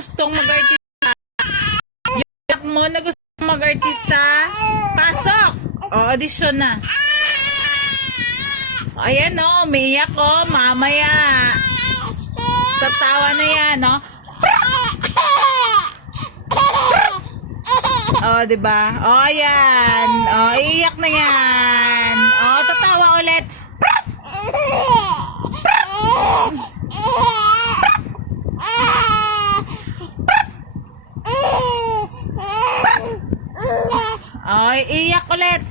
gustong mag-artista? Yung anak mo na gustong mag-artista? Pasok! O, audition na. Ayan o, umiiyak o, mamaya. Tatawa na yan, no? O, diba? O, ayan. O, iiyak na yan. O, tatawa ulit. O, iiyak ulit.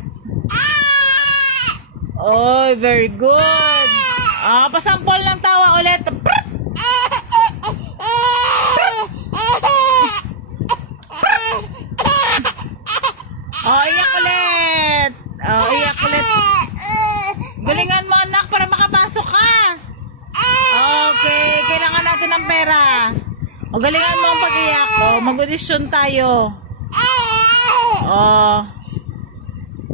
Oy, very good. Pasampol ng tawa ulit. Iyak ulit. Iyak ulit. Galingan mo anak para makapasok ka. Okay, kailangan natin ng pera. Galingan mo ang pag-iyak. Mag-audition tayo.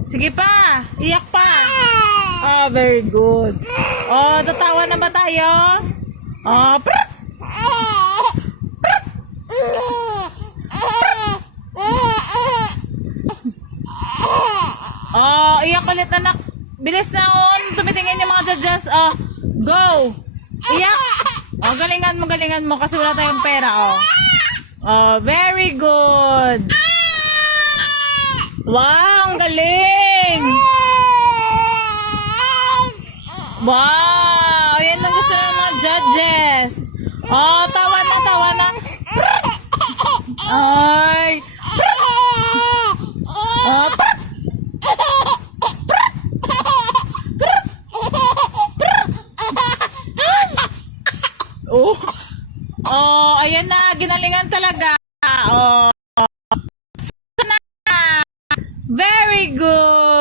Sige pa. Iyak pa. Very good. Tatawa na ba tayo? Prut! Iyak ulit anak. Bilis na tumitingin yung mga judges. Go. Iyak. Galingan mo kasi wala tayong pera. Very good. Wow, ang galing. Wow, yan ang gusto ng mga judges. Tawa na. Ay. Ayan na, ginalingan talaga. Very good.